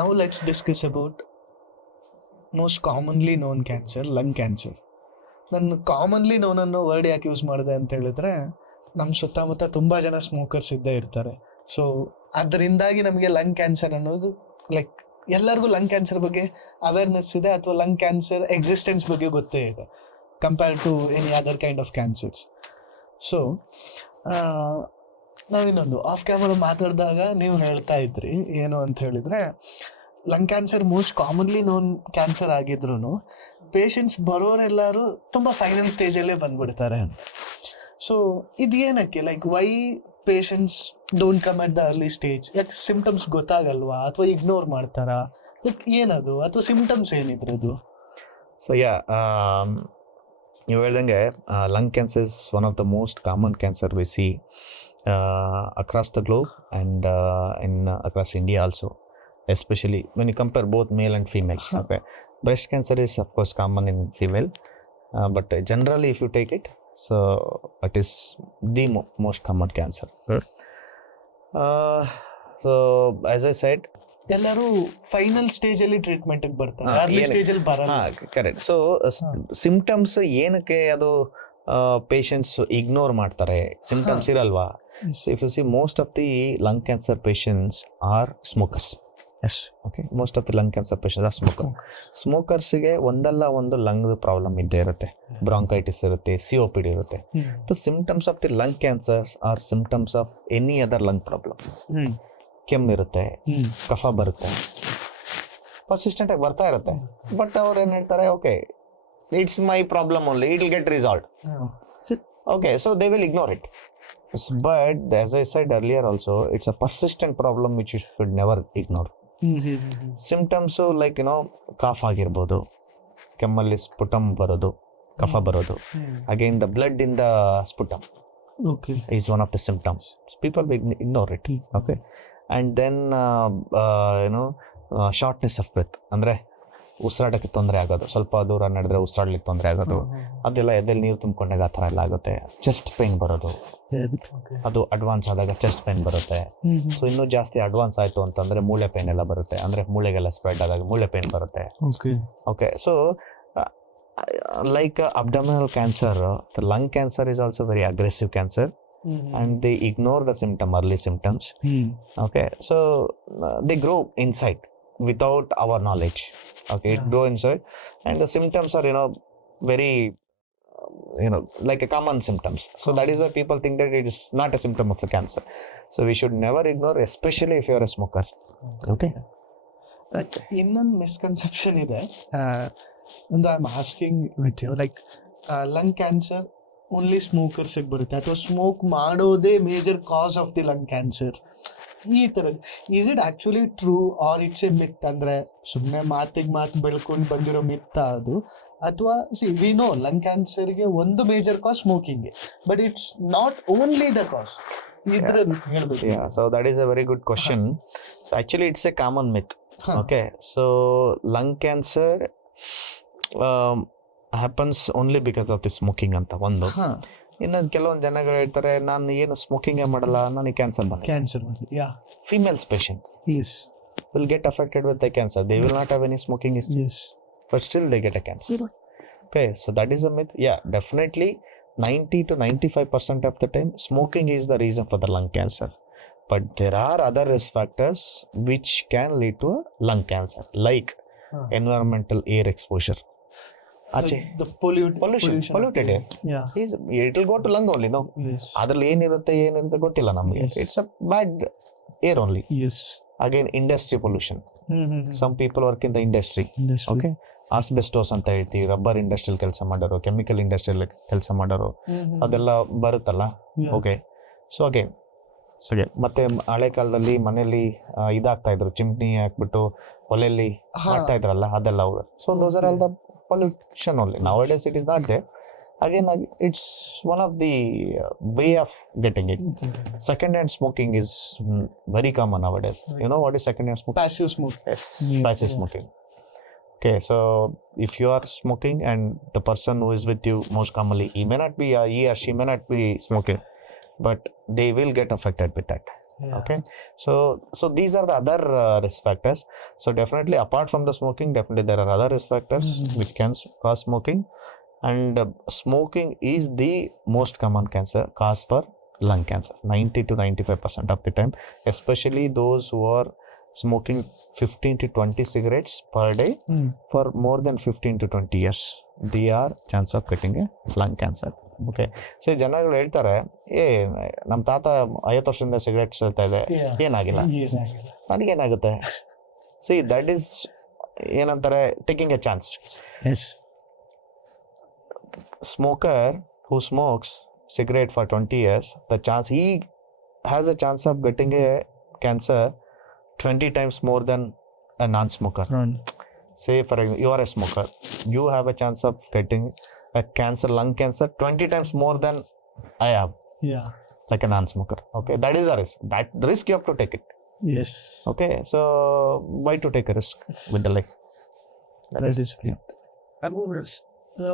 Now let's discuss about most commonly known cancer, lung cancer. ನಾನು commonly non ಅನ್ನೋ ವರ್ಡ್ ಯಾಕೆ ಯೂಸ್ ಮಾಡಿದೆ ಅಂತ ಹೇಳಿದ್ರೆ, ನಮ್ಮ ಸುತ್ತಮುತ್ತ ತುಂಬ ಜನ ಸ್ಮೋಕರ್ಸ್ ಇದ್ದೇ ಇರ್ತಾರೆ. ಸೊ ಅದರಿಂದಾಗಿ ನಮಗೆ ಲಂಗ್ ಕ್ಯಾನ್ಸರ್ ಅನ್ನೋದು ಲೈಕ್ ಎಲ್ಲರಿಗೂ ಲಂಗ್ ಕ್ಯಾನ್ಸರ್ ಬಗ್ಗೆ ಅವೇರ್ನೆಸ್ ಇದೆ, ಅಥವಾ ಲಂಗ್ ಕ್ಯಾನ್ಸರ್ ಎಕ್ಸಿಸ್ಟೆನ್ಸ್ ಬಗ್ಗೆ ಗೊತ್ತೇ ಇದೆ compare to any other kind of cancers. So ನಾವಿನ್ನೊಂದು ಆಫ್ ಕ್ಯಾಮರಾ ಮಾತಾಡಿದಾಗ ನೀವು ಹೇಳ್ತಾ ಇದ್ರಿ ಏನು ಅಂತ ಹೇಳಿದ್ರೆ, lung cancer most commonly known cancer ಆಗಿದ್ರು ಪೇಷಂಟ್ಸ್ ಬರೋರೆಲ್ಲರೂ ತುಂಬ ಫೈನಲ್ ಸ್ಟೇಜಲ್ಲೇ ಬಂದ್ಬಿಡ್ತಾರೆ ಅಂತ. ಸೊ ಇದೇನಕ್ಕೆ, like why patients don't come at the early stage? ಯಾಕೆ ಸಿಂಪ್ಟಮ್ಸ್ ಗೊತ್ತಾಗಲ್ವಾ, ಅಥವಾ ಇಗ್ನೋರ್ ಮಾಡ್ತಾರಾ, ಲೈಕ್ ಏನದು, ಅಥವಾ ಸಿಂಪ್ಟಮ್ಸ್ ಏನಿದ್ರದ್ದು? ಸೊ ನೀವು ಹೇಳ್ದಂಗೆ lung cancer is one of the most common cancer we see across the globe and across India also, especially when you compare both male and female. Okay, breast cancer is of course common in female, but generally if you take it, so it is the most common cancer. So as I said, ಎಲ್ಲರೂ final stage ಅಲ್ಲಿ treatment ಬರ್ತಾರೆ, early stage ಅಲ್ಲಿ ಬರಲ್ಲ. Correct. So symptoms ಏನಕ್ಕೆ ಅದು patients ignore ಮಾಡ್ತಾರೆ, symptoms ಇರಲ್ವಾ? If you see most of the lung cancer patients are smokers. Okay, most of the lung cancer patients are smoker. ಸ್ಮೋಕರ್ಸ್ಗೆ ಒಂದಲ್ಲ ಒಂದು ಲಂಗ್ ಪ್ರಾಬ್ಲಮ್ ಇದ್ದೇ ಇರುತ್ತೆ, ಬ್ರಾಂಕೈಟಿಸ್ ಇರುತ್ತೆ, COPD ಇರುತ್ತೆ. The symptoms of the lung cancers are symptoms of any other lung problem. ಕೆಮ್ಮಿರುತ್ತೆ, ಕಫ ಬರುತ್ತೆ, ಪರ್ಸಿಸ್ಟೆಂಟ್ ಆಗಿ ಬರ್ತಾ ಇರುತ್ತೆ, ಬಟ್ ಅವ್ರು ಏನ್ ಹೇಳ್ತಾರೆ, okay it's my problem only, it will get resolved. Okay, so they will ignore it. But as I said earlier also, it's a persistent problem which you should never ignore. Symptoms like cough ಆಗಿರ್ಬೋದು, ಕೆಮ್ಮಲ್ಲಿ ಸ್ಫುಟಂ ಬರೋದು, ಕಫ ಬರೋದು. Again, the blood in the sputum is one of the symptoms. People will ignore it. Okay, and then shortness of breath, ಅಂದ್ರೆ ಉಸಿರಾಟಕ್ಕೆ ತೊಂದರೆ ಆಗೋದು, ಸ್ವಲ್ಪ ದೂರ ನಡೆದ್ರೆ ಉಸಿರಾಡ್ಲಿಕ್ಕೆ ತೊಂದರೆ ಆಗೋದು, ಅದೆಲ್ಲ ಎದೆಲ್ಲಿ ನೀರು ತುಂಬಿಕೊಂಡಾಗ ಆ ಥರ ಎಲ್ಲ ಆಗುತ್ತೆ. ಚೆಸ್ಟ್ ಪೇನ್ ಬರೋದು, ಅದು ಅಡ್ವಾನ್ಸ್ ಆದಾಗ ಚೆಸ್ಟ್ ಪೇನ್ ಬರುತ್ತೆ. ಸೊ ಇನ್ನೂ ಜಾಸ್ತಿ ಅಡ್ವಾನ್ಸ್ ಆಯಿತು ಅಂತಂದರೆ ಮೂಳೆ ಪೇನ್ ಎಲ್ಲ ಬರುತ್ತೆ, ಅಂದರೆ ಮೂಳೆಗೆಲ್ಲ ಸ್ಪ್ರೆಡ್ ಆದಾಗ ಮೂಳೆ ಪೇನ್ ಬರುತ್ತೆ. Okay, so like abdominal cancer, the lung cancer is also very aggressive cancer. And they ignore the early symptoms. Okay, so they grow inside without our knowledge. Okay, it grow inside, and the symptoms are very like a common symptoms. So that is why people think that it is not a symptom of the cancer. So we should never ignore, especially if you are a smoker. Okay. ಇನ್ನೊಂದು misconception ಇದೆ, ಒಂದು I am asking with you, like lung cancer only ಸ್ಮೋಕರ್ಸಿಗೆ ಬರುತ್ತೆ, ಅಥವಾ smoke ಮಾಡೋದೇ major cause of the lung cancer, ಈ ಥರದ್ದು. Is it actually true or it's a myth? ಅಂದರೆ ಸುಮ್ಮನೆ ಮಾತಿಗೆ ಮಾತು ಬೆಳ್ಕೊಂಡು ಬಂದಿರೋ ಮಿತ್ತ ಅದು, ಅಥವಾ ವಿ ನೋ ಲಂಗ್ ಕ್ಯಾನ್ಸರ್ಗೆ ಒಂದು major cause smoking, but it's not only the ಕಾಸ್. ಇದ್ರಲ್ಲಿ ಹೇಳ್ಬೇಕು. So that is a very good question. Actually it's A common myth. Okay, so lung cancer happens only because of the smoking ಅಂತ ಒಂದು. ಇನ್ನೊಂದು ಕೆಲವೊಂದು ಜನಗಳು ಹೇಳ್ತಾರೆ, ನಾನು ಏನು ಸ್ಮೋಕಿಂಗೇ ಮಾಡಲ್ಲ, ನನಗೆ cancer females patient will get affected with the cancer. They will not have any smoking history, but still they get a cancer. Okay, so that is a myth. Yeah, definitely 90 to 95% of the time smoking is the reason for the lung cancer, but there are other risk factors which can lead to a lung cancer, like environmental air exposure. The polluted air. It will go to lung only, no? Adralli ಏನಿರುತ್ತೆ ಗೊತ್ತಿಲ್ಲ ನಮಗೆ. It's a bad air only. Again, industry pollution. Some people work in the industry. Okay, asbestos ಅಂತ ಹೇಳ್ತೀವಿ, ರಬ್ಬರ್ ಇಂಡಸ್ಟ್ರಿಯಲ್ಲಿ ಕೆಲಸ ಮಾಡೋರು, ಕೆಮಿಕಲ್ ಇಂಡಸ್ಟ್ರಿಯಲ್ಲಿ ಕೆಲಸ ಮಾಡೋರು, ಅದೆಲ್ಲ ಬರುತ್ತಲ್ಲ. ಓಕೆ, ಸೊ ಅಗೇನ್ ಮತ್ತೆ ಹಳೆ ಕಾಲದಲ್ಲಿ ಮನೆಯಲ್ಲಿ ಇದಾಗ್ತಾ ಇದ್ರು, ಚಿಮ್ನಿ ಹಾಕ್ಬಿಟ್ಟು ಒಲೆಯಲ್ಲಿ ಮಾಡ್ತಾ ಇದ್ರಲ್ಲ, ಅದೆಲ್ಲ. So those are all the pollution only. Nowadays it is not there. Again, it's one of the way of getting it. Second hand smoking is very common nowadays. You know what is second hand smoking? Passive smoking. Yes, passive smoking. Okay, so if you are smoking and the person who is with you, most commonly he or she may not be smoking, but they will get affected with that. Yeah. Okay, so these are the other risk factors. So definitely apart from the smoking, definitely there are other risk factors which can cause smoking, and smoking is the most common cancer cause for lung cancer, 90 to 95% of the time, especially those who are smoking 15 to 20 cigarettes per day for more than 15 to 20 years. They are chance of getting a lung cancer. Okay, so ಜನಗಳು ಹೇಳ್ತಾರೆ, ನಮ್ಮ ತಾತ 50 ವರ್ಷದಿಂದ ಸಿಗರೇಟ್ ಸೇಳ್ತಾ ಇದೆ, ಏನಾಗಿಲ್ಲ, ನನಗೇನಾಗುತ್ತೆ. See that is ಏನಂತಾರೆ, taking A chance. Smoker who smokes cigarette for 20 years, the chance he has a chance of getting a cancer 20 times more than a non-smoker. Say for example, you are a smoker, you have a chance of getting a cancer, lung cancer 20 times more than I have. Yeah. Like a non-smoker. Okay, that is a risk. That risk you have to take it. Yes. Okay, so why to take a risk with the life? That is brilliant. So,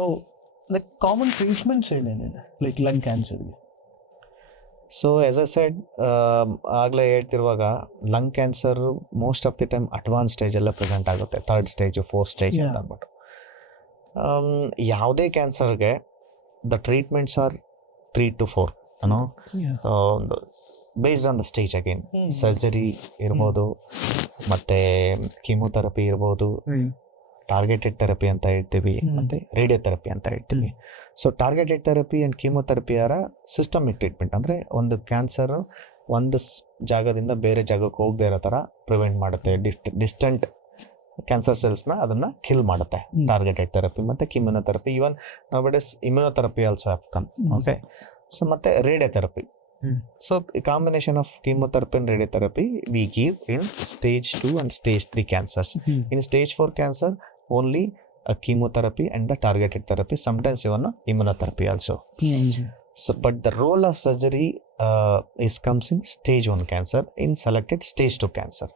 the common treatments ಏನೇನಿದೆ like ಲಂಗ್ ಕ್ಯಾನ್ಸರ್ಗೆ? So as I said, ಆಗಲೇ ಹೇಳ್ತಿರುವಾಗ lung cancer most of the time advance ಸ್ಟೇಜಲ್ಲೇ present ಆಗುತ್ತೆ, 3rd stage 4th stage ಅಂತ ಅಂದ್ಬಿಟ್ಟು. ಯಾವುದೇ ಕ್ಯಾನ್ಸರ್ಗೆ the treatments are 3 to 4, so based on the stage. Again surgery ಇರ್ಬೋದು, ಮತ್ತು ಕೀಮೋಥೆರಪಿ ಇರ್ಬೋದು, ಟಾರ್ಗೆಟೆಡ್ ಥೆರಪಿ ಅಂತ ಹೇಳ್ತೀವಿ, ಮತ್ತು ರೇಡಿಯೋಥೆರಪಿ ಅಂತ ಹೇಳ್ತೀವಿ. So targeted therapy and chemotherapy ಆರ ಸಿಸ್ಟಮಿಕ್ ಟ್ರೀಟ್ಮೆಂಟ್, ಅಂದರೆ ಒಂದು ಕ್ಯಾನ್ಸರು ಒಂದು ಜಾಗದಿಂದ ಬೇರೆ ಜಾಗಕ್ಕೆ ಹೋಗದೆ ಇರೋ ಥರ ಪ್ರಿವೆಂಟ್ ಮಾಡುತ್ತೆ. ಡಿಸ್ಟೆಂಟ್ ಕ್ಯಾನ್ಸರ್ ಸೆಲ್ಸ್ನ ಅದನ್ನು ಕಿಲ್ ಮಾಡುತ್ತೆ ಟಾರ್ಗೆಟೆಡ್ ಥೆರಪಿ ಮತ್ತು ಕೀಮೋಥೆರಪಿ. ಈವನ್ ನೌಡೇಸ್ immunotherapy also have come. Okay, so ಮತ್ತು radiotherapy. So a combination of chemotherapy and radiotherapy we give in stage 2 and stage 3 cancers. In stage 4 cancer, only a chemotherapy and the targeted therapy, sometimes even immunotherapy also. So, but the role of surgery comes in stage 1 cancer, in selected stage 2 cancer.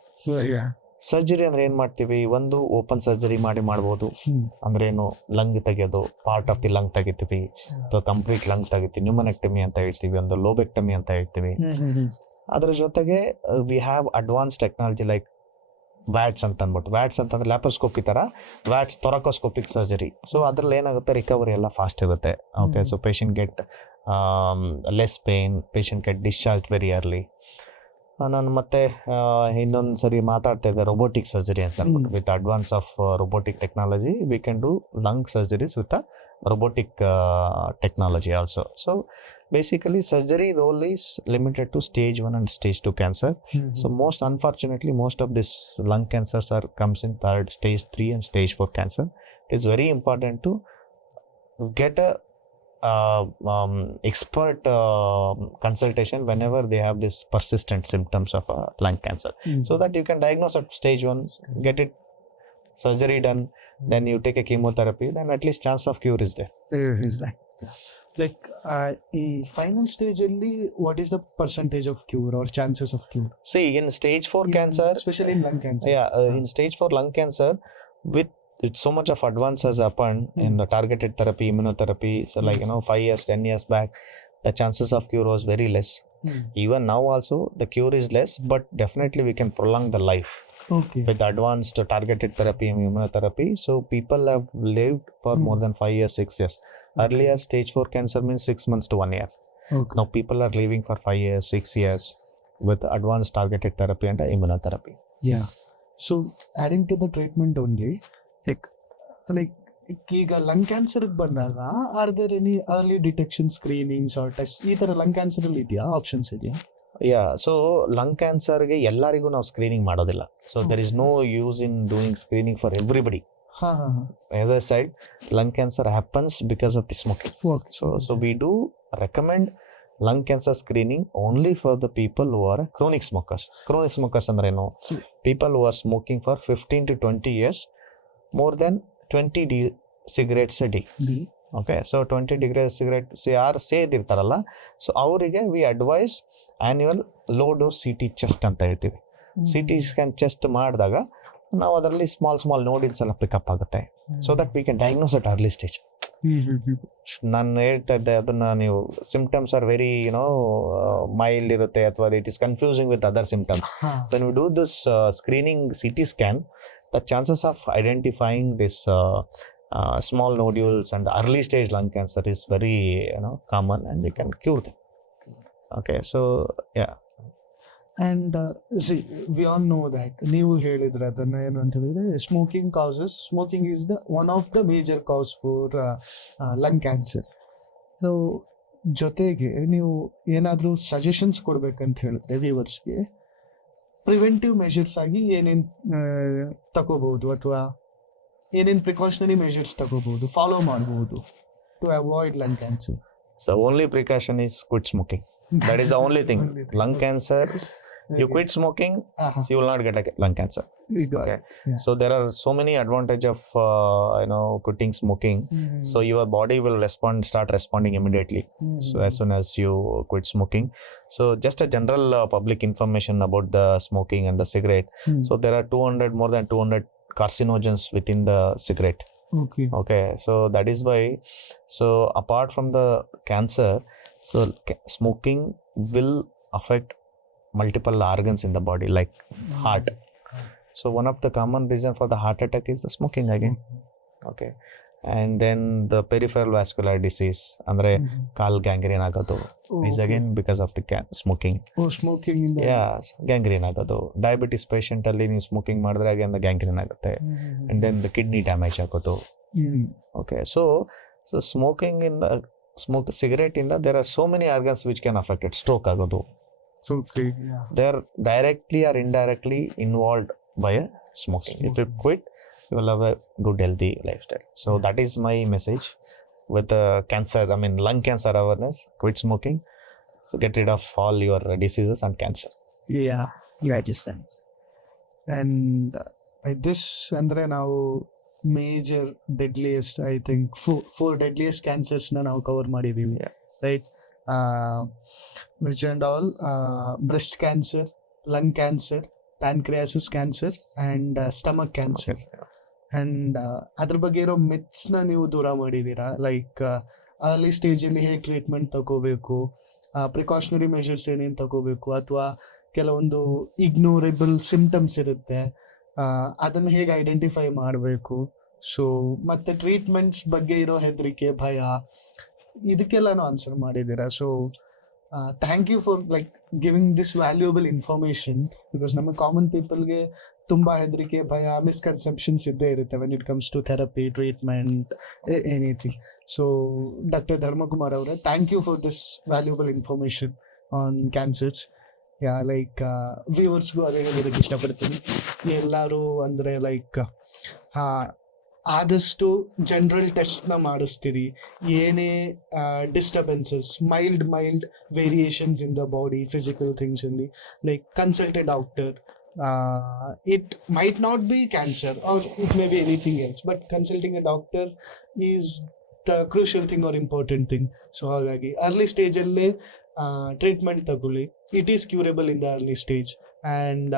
Surgery ಅಂದ್ರೆ ಏನ್ ಮಾಡ್ತೀವಿ, ಒಂದು open surgery ಮಾಡ್ಬೋದು. ಅಂದ್ರೆ ಏನು, ಲಂಗ್ ತೆಗೆಯೋದು, part of the lung ತೆಗಿತೀವಿ, ಅಥವಾ ಕಂಪ್ಲೀಟ್ ಲಂಗ್ ತೆಗಿತೀವಿ, ನ್ಯೂಮನೆಕ್ಟಮಿ ಅಂತ ಹೇಳ್ತೀವಿ, ಒಂದು ಲೋಬೆಕ್ಟಮಿ ಅಂತ ಹೇಳ್ತೀವಿ. ಅದ್ರ ಜೊತೆಗೆ we have advance technology like watts ಅಂತ ಅಂದ್ಬಿಟ್ಟು. ವ್ಯಾಟ್ಸ್ ಅಂತಂದ್ರೆ ಲ್ಯಾಪ್ರೋಸ್ಕೋಪಿ ತರ, ವ್ಯಾಟ್ಸ್ ಥೊರಕೋಸ್ಕೋಪಿಕ್ ಸರ್ಜರಿ. ಸೊ ಅದ್ರಲ್ಲಿ ಏನಾಗುತ್ತೆ, ರಿಕವರಿ ಎಲ್ಲ ಫಾಸ್ಟ್ ಇರುತ್ತೆ. Okay, so patient get less pain, patient get discharge very early. ನಾನು ಮತ್ತೆ ಇನ್ನೊಂದು ಸರಿ ಮಾತಾಡ್ತಾ ಇದ್ದೆ ರೊಬೋಟಿಕ್ ಸರ್ಜರಿ ಅಂತ. With advance of robotic technology we can do lung surgeries with a robotic technology also. So basically surgery role is limited to stage 1 and stage 2 cancer. So most unfortunately most of this lung cancers comes in 3rd stage 3 and stage 4 cancer. It is very important to get a expert consultation whenever they have this persistent symptoms of lung cancer, so that you can diagnose at stage 1, get it surgery done, then you take a chemotherapy, then at least chance of cure is there. Like ಈ final stage ಅಲ್ಲಿ what is the percentage of cure or chances of cure? See, in stage 4 cancer, especially in lung cancer, in stage 4 lung cancer, with so much of advance has happened in the targeted therapy, immunotherapy. So like 5 years 10 years back, the chances of cure was very less. Even now also the cure is less, but definitely we can prolong the life with advanced targeted therapy and immunotherapy. So people have lived for more than 5 years 6 years. Earlier stage 4 cancer means 6 months to 1 year. Now people are living for 5 years 6 years with advanced targeted therapy and immunotherapy. So adding to the treatment only, like ಈಗ lung cancer ಬಂದಾಗ are there any early detection screenings or test ಈ ತರ lung cancer ಅಲ್ಲಿ ಇದೆಯಾ, ಆಪ್ಷನ್ಸ್ ಇದೆಯಾ? So lung ಕ್ಯಾನ್ಸರ್ಗೆ ಎಲ್ಲರಿಗೂ ನಾವು ಸ್ಕ್ರೀನಿಂಗ್ ಮಾಡೋದಿಲ್ಲ. So there is no use in doing screening for everybody. As I said, lung cancer happens because of the smoking. So we do recommend lung cancer screening only for the people who are chronic smokers. Chronic smokers ಅಂದ್ರೆ ಏನು? People who are smoking for 15 to 20 years, more than 20 cigarettes a day. Okay, so 20 cigarettes ಯಾರು ಸೇದಿರ್ತಾರಲ್ಲ, so ಅವರಿಗೆ we advise annual low dose CT chest ಅಂತ ಹೇಳ್ತೀವಿ. CT scan chest ಮಾಡಿದಾಗ ನಾವು ಅದರಲ್ಲಿ ಸ್ಮಾಲ್ ನೋಡಿಲ್ಸ್ ಎಲ್ಲ ಪಿಕಪ್ ಆಗುತ್ತೆ, so that we can diagnose at early stage. ನಾನು ಹೇಳ್ತಾ ಇದ್ದೆ ಅದನ್ನ ನೀವು ಸಿಂಪ್ಟಮ್ಸ್ ಆರ್ ವೆರಿ ಮೈಲ್ಡ್ ಇರುತ್ತೆ ಅಥವಾ it is confusing with other symptoms. When we do this screening CT scan, the chances of identifying this small nodules and early stage lung cancer is very common, and we can cure them. Okay, so yeah. And see, we all know that ನೀವು ಹೇಳಿದ್ರೆ ಅದನ್ನ ಏನು ಅಂತ ಹೇಳಿದ್ರೆ smoking is the one of the major cause for lung cancer. So ಜೊತೆಗೆ ನೀವು ಏನಾದರೂ ಸಜೆಷನ್ಸ್ ಕೊಡ್ಬೇಕಂತ ಹೇಳಿದ್ರೆ ವ್ಯೂವರ್ಸ್ಗೆ ಪ್ರಿವೆಂಟಿವ್ ಮೆಷರ್ಸ್ ಆಗಿ ಏನೇನು ತಗೋಬಹುದು ಅಥವಾ ಏನೇನು ಪ್ರಿಕಾಷನರಿ ಮೆಷರ್ಸ್ ತಗೋಬಹುದು, ಫಾಲೋ ಮಾಡಬಹುದು to avoid lung cancer? So only precaution is quit smoking. That is the only thing. Lung cancer, you quit smoking, so you will not get a lung cancer. Okay. Yeah. So there are so many advantage of quitting smoking. So your body will start responding immediately. So as soon as you quit smoking. So just a general public information about the smoking and the cigarette. So there are more than 200 carcinogens within the cigarette. Okay. So that is why. So apart from the cancer, so smoking will affect multiple organs in the body, like heart. So one of the common reason for the heart attack is the smoking again. Okay. And then the peripheral vascular disease, andre kal gangrene agodu, is again because of the smoking. Smoking in the gangrene agodu. Diabetes patient alli ನೀವು ಸ್ಮೋಕಿಂಗ್ ಮಾಡಿದ್ರೆ again the gangrene ಆಗುತ್ತೆ. And then the kidney damage ಆಗೋದು. Okay. So smoking in the cigarette in the, there are so many organs which can affect it. Stroke ಆಗೋದು. Okay. They are directly or indirectly involved by smoking. If you quit, you will have a good healthy lifestyle. So that is my message with cancer, lung cancer awareness. Quit smoking, so get rid of all your diseases and cancer. Yeah, and by this andre ನಾವು major deadliest, I think four deadliest ಕ್ಯಾನ್ಸರ್ಸ್ನ ನಾವು cover ಮಾಡಿದ್ದೀವಿ, right? Which and all breast cancer, lung cancer, pancreas cancer and stomach cancer. And ಅದ್ರ ಬಗ್ಗೆ ಇರೋ ಮಿತ್ಸ್ನ ನೀವು ದೂರ ಮಾಡಿದ್ದೀರಾ, ಲೈಕ್ ಅರ್ಲಿ ಸ್ಟೇಜಲ್ಲಿ ಹೇಗೆ ಟ್ರೀಟ್ಮೆಂಟ್ ತಗೋಬೇಕು, ಪ್ರಿಕಾಷನರಿ ಮೆಷರ್ಸ್ ಏನೇನು ತಗೋಬೇಕು, ಅಥವಾ ಕೆಲವೊಂದು ಇಗ್ನೋರೇಬಲ್ ಸಿಂಪ್ಟಮ್ಸ್ ಇರುತ್ತೆ, ಅದನ್ನು ಹೇಗೆ ಐಡೆಂಟಿಫೈ ಮಾಡಬೇಕು. ಸೊ ಮತ್ತು ಟ್ರೀಟ್ಮೆಂಟ್ಸ್ ಬಗ್ಗೆ ಇರೋ ಹೆದರಿಕೆ, ಭಯ, ಇದಕ್ಕೆಲ್ಲನೂ ಆನ್ಸರ್ ಮಾಡಿದ್ದೀರಾ. So thank you for like giving this valuable information, because ನಮ್ಮ ಕಾಮನ್ ಪೀಪಲ್ಗೆ ತುಂಬ ಹೆದರಿಕೆ, ಭಯ, ಮಿಸ್ಕನ್ಸೆಪ್ಷನ್ಸ್ ಇದ್ದೇ ಇರುತ್ತೆ when it comes to therapy, treatment, anything. So doctor Dharmakumar ಅವರೇ, thank you for this valuable information on cancers. Like ವ್ಯೂವರ್ಸ್ಗೂ ಅದೇ ಹೇಳೋದಕ್ಕೆ ಇಷ್ಟಪಡ್ತೀನಿ. ಎಲ್ಲರೂ ಅಂದರೆ ಲೈಕ್ ಆದಷ್ಟು ಜನರಲ್ ಟೆಸ್ಟ್ನ ಮಾಡಿಸ್ತೀರಿ. ಏನೇ disturbances, mild variations in the body, physical ಥಿಂಗ್ಸಲ್ಲಿ, like consult a doctor. It might not be cancer or it may be anything else, but consulting a doctor is the crucial thing or important thing. So ಹಾಗಾಗಿ early stage ಅಲ್ಲೇ treatment ತಗೊಳ್ಳಿ. It is curable in the early stage. And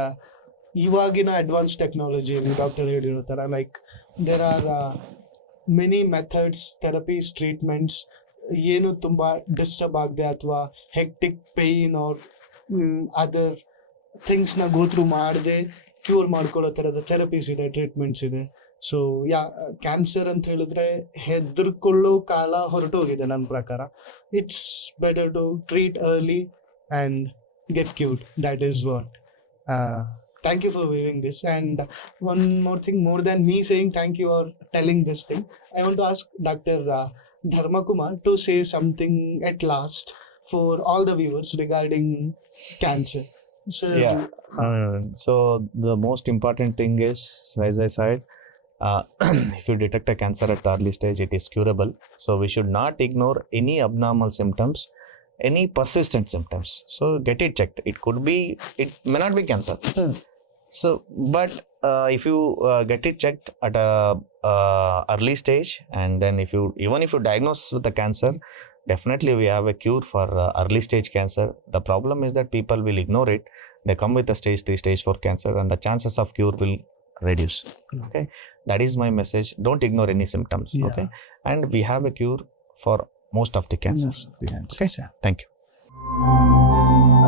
ಇವಾಗಿನ advance ಟೆಕ್ನಾಲಜಿಯಲ್ಲಿ doctor ಹೇಳಿರೋ ಥರ like there are many methods, therapies, treatments, ಏನು ತುಂಬ disturb ಆಗದೆ ಅಥವಾ ಹೆಕ್ಟಿಕ್ ಪೇಯ್ನ್ ಆರ್ ಅದರ್ ಥಿಂಗ್ಸ್ನ ಗೋ ಥ್ರೂ ಮಾಡದೆ ಕ್ಯೂರ್ ಮಾಡ್ಕೊಳ್ಳೋ ಥರದ ಥೆರಪೀಸ್ ಇದೆ, ಟ್ರೀಟ್ಮೆಂಟ್ಸ್ ಇದೆ. ಸೊ ಕ್ಯಾನ್ಸರ್ ಅಂತ ಹೇಳಿದ್ರೆ ಹೆದರ್ಕೊಳ್ಳೋ ಕಾಲ ಹೊರಟೋಗಿದೆ ನನ್ನ ಪ್ರಕಾರ. It's better to treat early and get cured. That is what. Thank you for viewing this. And one more thing, more than me saying thank you or telling this thing, I want to ask Dr. Dharma Kumar to say something at last for all the viewers regarding cancer. So the most important thing is, as I said, if you detect a cancer at the early stage, it is curable. So we should not ignore any abnormal symptoms, any persistent symptoms. So get it checked. It may not be cancer. So, but if you get it checked at a early stage, and then if you diagnose with the cancer, definitely we have a cure for early stage cancer. The problem is that people will ignore it. They come with a stage 3, stage 4 cancer, and the chances of cure will reduce. Okay. That is my message. Don't ignore any symptoms. Yeah. Okay, and we have a cure for most of the cancers. Most of the cancers, Okay, yeah. thank you.